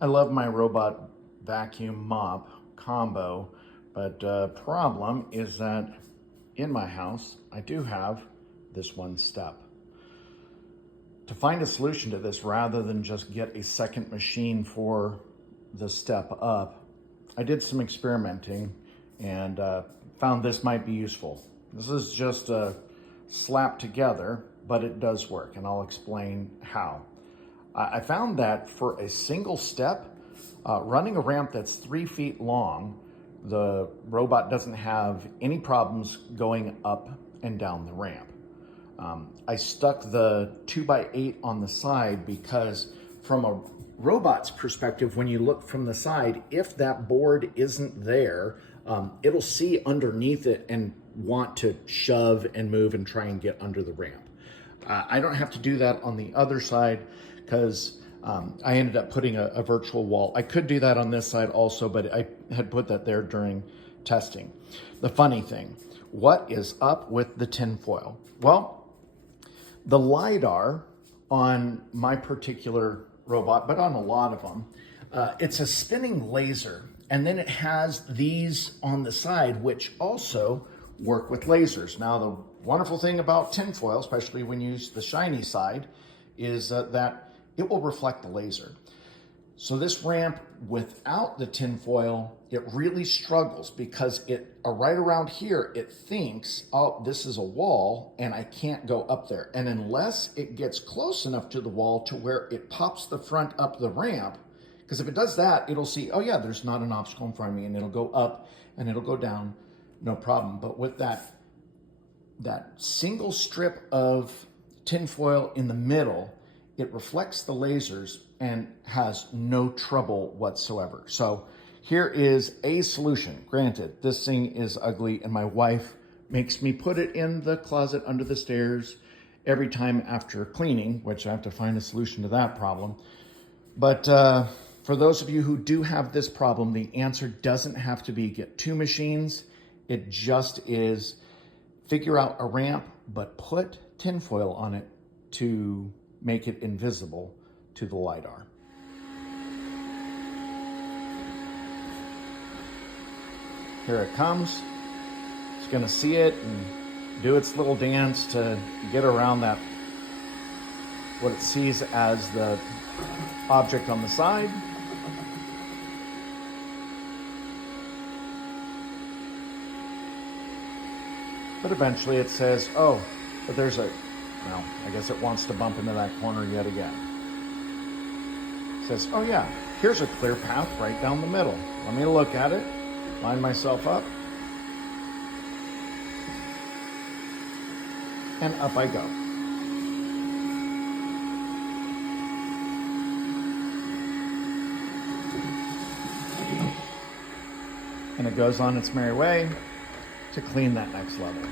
I love my robot vacuum mop combo, but problem is that in my house, I do have this one step. To find a solution to this, rather than just get a second machine for the step up, I did some experimenting and found this might be useful. This is just slapped together, but it does work, and I'll explain how. I found that for a single step, running a ramp that's 3 feet long, the robot doesn't have any problems going up and down the ramp. I stuck the 2x8 on the side because from a robot's perspective, when you look from the side, if that board isn't there, it'll see underneath it and want to shove and move and try and get under the ramp. I don't have to do that on the other side because I ended up putting a virtual wall. I could do that on this side also, but I had put that there during testing. The funny thing, what is up with the tinfoil? Well, the LiDAR on my particular robot, but on a lot of them, it's a spinning laser. And then it has these on the side, which also work with lasers. Now, the wonderful thing about tinfoil, especially when you use the shiny side, is that it will reflect the laser. So this ramp without the tinfoil, it really struggles because right around here, it thinks, oh, this is a wall and I can't go up there. And unless it gets close enough to the wall to where it pops the front up the ramp, because if it does that, it'll see, oh yeah, there's not an obstacle in front of me, and it'll go up and it'll go down, no problem. But with that single strip of tinfoil in the middle, it reflects the lasers and has no trouble whatsoever. So here is a solution. Granted, this thing is ugly, and my wife makes me put it in the closet under the stairs every time after cleaning, which I have to find a solution to that problem. But for those of you who do have this problem, the answer doesn't have to be get 2 machines. It just is figure out a ramp, but put tinfoil on it to make it invisible to the LiDAR. Here it comes. It's gonna see it and do its little dance to get around that, what it sees as the object on the side. But eventually it says, oh, but there's well, I guess it wants to bump into that corner yet again. It says, oh yeah, here's a clear path right down the middle. Let me look at it, line myself up, and up I go. And it goes on its merry way to clean that next level.